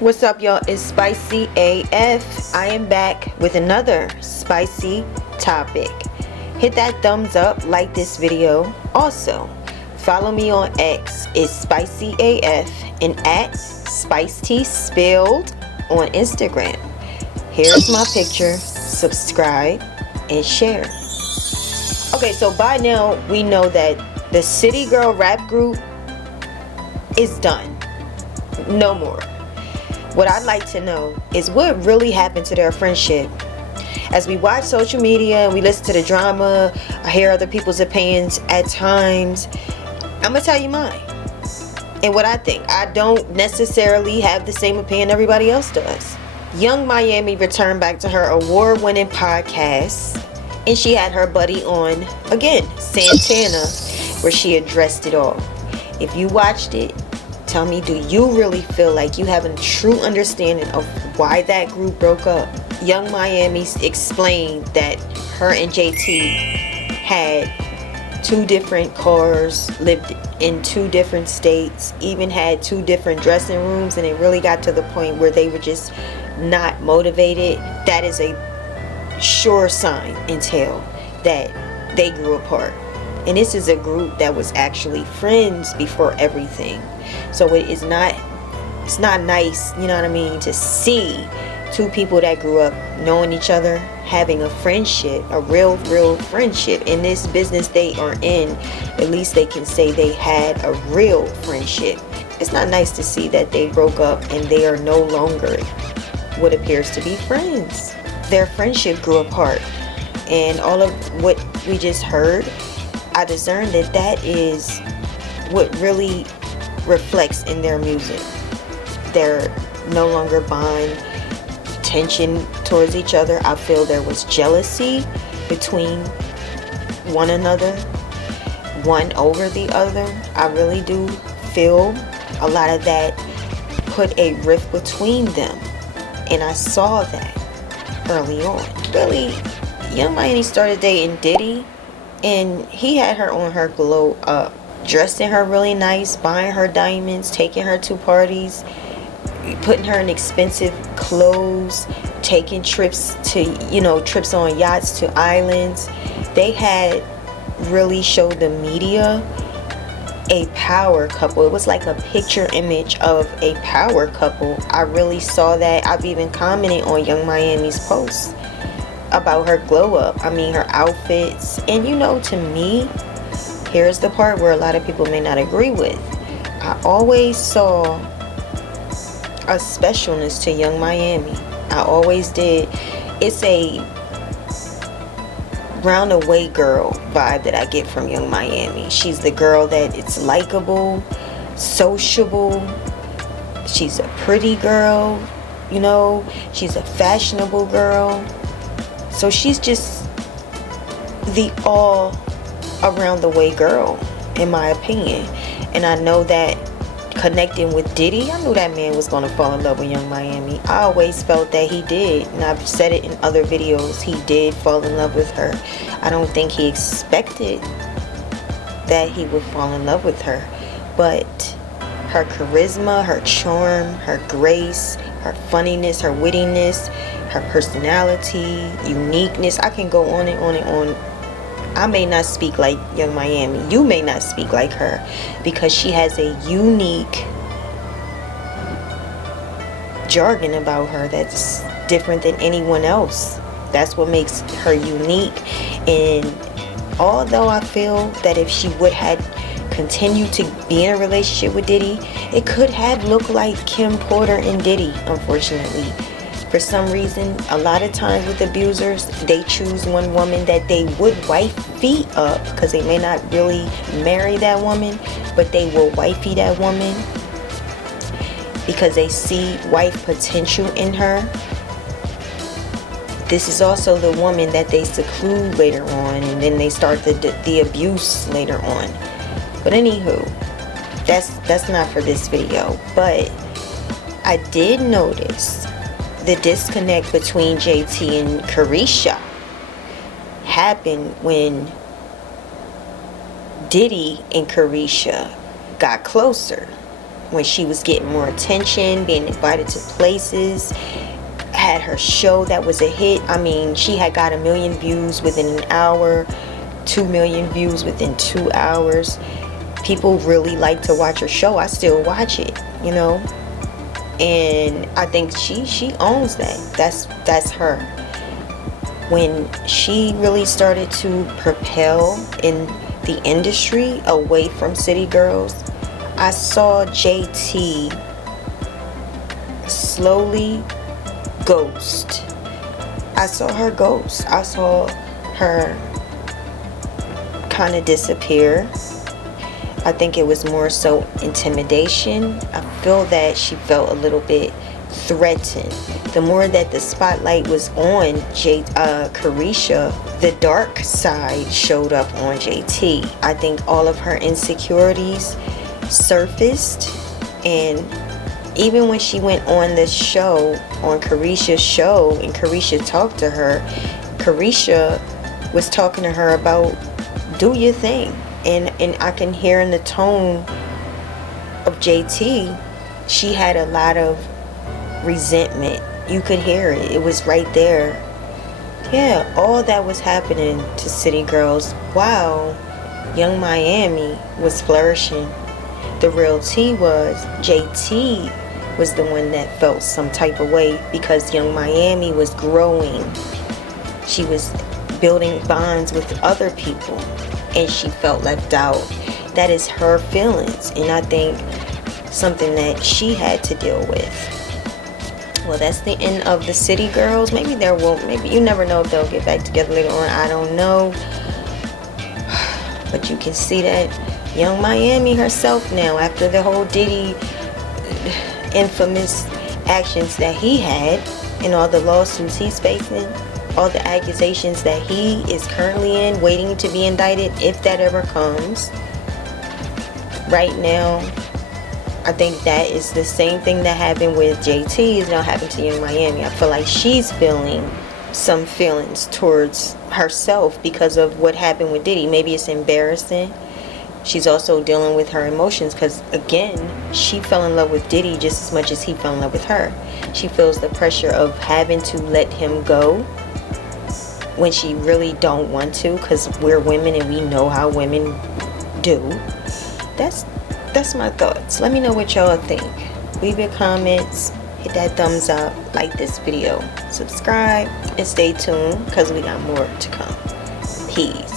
What's up, y'all? It's Spicy AF. I am back with another spicy topic. Hit that thumbs up, like this video. Also, follow me on X. It's Spicy AF and at Spicy Spilled on Instagram. Here's my picture. Subscribe and share. Okay, so by now we know that the City Girl rap group is done. No more. What I'd like to know is what really happened to their friendship. As we watch social media and we listen to the drama, I hear other people's opinions at times. I'm gonna tell you mine and what I think. I don't necessarily have the same opinion everybody else does. Yung Miami returned back to her award-winning podcast, and she had her buddy on again, Santana, where she addressed it all. If you watched it, tell me, do you really feel like you have a true understanding of why that group broke up? Yung Miami explained that her and J.T. had two different cars, lived in two different states, even had two different dressing rooms, and it really got to the point where they were just not motivated. That is a sure sign and tell that they grew apart. And this is a group that was actually friends before everything. So it's not nice, you know what I mean, to see two people that grew up knowing each other, having a friendship, a real friendship. In this business they are in, at least they can say they had a real friendship. It's not nice to see that they broke up and they are no longer what appears to be friends. Their friendship grew apart, and all of what we just heard, I discerned that that is what really reflects in their music. They're no longer bond, tension towards each other. I feel there was jealousy between one another, one over the other. I really do feel a lot of that put a rift between them, and I saw that early on. Really, Yung Miami started dating Diddy, and he had her on her glow up, dressing her really nice, buying her diamonds, taking her to parties, putting her in expensive clothes, taking trips to, trips on yachts to islands. They had really showed the media a power couple. It was like a picture image of a power couple. I really saw that. I've even commented on Yung Miami's posts about her glow up. I mean, her outfits. And to me, here's the part where a lot of people may not agree with. I always saw a specialness to Yung Miami. I always did. It's a round-away girl vibe that I get from Yung Miami. She's the girl that it's likable, sociable. She's a pretty girl, she's a fashionable girl. So she's just the all around the way girl, in my opinion. And I know that connecting with Diddy, I knew that man was going to fall in love with Yung Miami. I always felt that he did, and I've said it in other videos, he did fall in love with her. I don't think he expected that he would fall in love with her, but her charisma, her charm, her grace, her funniness, her wittiness, her personality, uniqueness, I can go on and on and on. I may not speak like Yung Miami. You may not speak like her, because she has a unique jargon about her that's different than anyone else. That's what makes her unique. And although I feel that if she would have continued to be in a relationship with Diddy, it could have looked like Kim Porter and Diddy, unfortunately. For some reason, a lot of times with abusers, they choose one woman that they would wifey up, because they may not really marry that woman, but they will wifey that woman because they see wife potential in her. This is also the woman that they seclude later on, and then they start the abuse later on. But anywho, that's not for this video. But I did notice the disconnect between J.T. and Cashapp happened when Diddy and Cashapp got closer. when she was getting more attention, being invited to places, had her show that was a hit. I mean, she had got 1 million views within an hour, 2 million views within 2 hours. People really like to watch her show. I still watch it, you know. And I think she owns that. That's her. When she really started to propel in the industry away from city girls, I saw JT slowly ghost. I saw her ghost. I saw her kind of disappear. I think it was more so intimidation. I feel that she felt a little bit threatened. The more that the spotlight was on Carisha, the dark side showed up on JT. I think all of her insecurities surfaced, and even when she went on this show, on Carisha's show, and Carisha talked to her, Carisha was talking to her about, do your thing. And I can hear in the tone of JT, she had a lot of resentment. You could hear it. It was right there. Yeah, all that was happening to city girls while Yung Miami was flourishing. The real tea was JT was the one that felt some type of way because Yung Miami was growing. She was building bonds with other people, and she felt left out. That is her feelings, and I think something that she had to deal with. Well, that's the end of the city girls. Maybe there won't, maybe you never know if they'll get back together later on. I don't know, but you can see that Yung Miami herself now, after the whole Diddy infamous actions that he had and all the lawsuits he's facing, all the accusations that he is currently in, waiting to be indicted, if that ever comes. Right now, I think that is the same thing that happened with JT is now happening to Yung Miami. I feel like she's feeling some feelings towards herself because of what happened with Diddy. Maybe it's embarrassing. She's also dealing with her emotions because, again, she fell in love with Diddy just as much as he fell in love with her. She feels the pressure of having to let him go when she really don't want to, because we're women and we know how women do. That's my thoughts. Let me know what y'all think. Leave your comments, hit that thumbs up, like this video, subscribe, and stay tuned because we got more to come. Peace.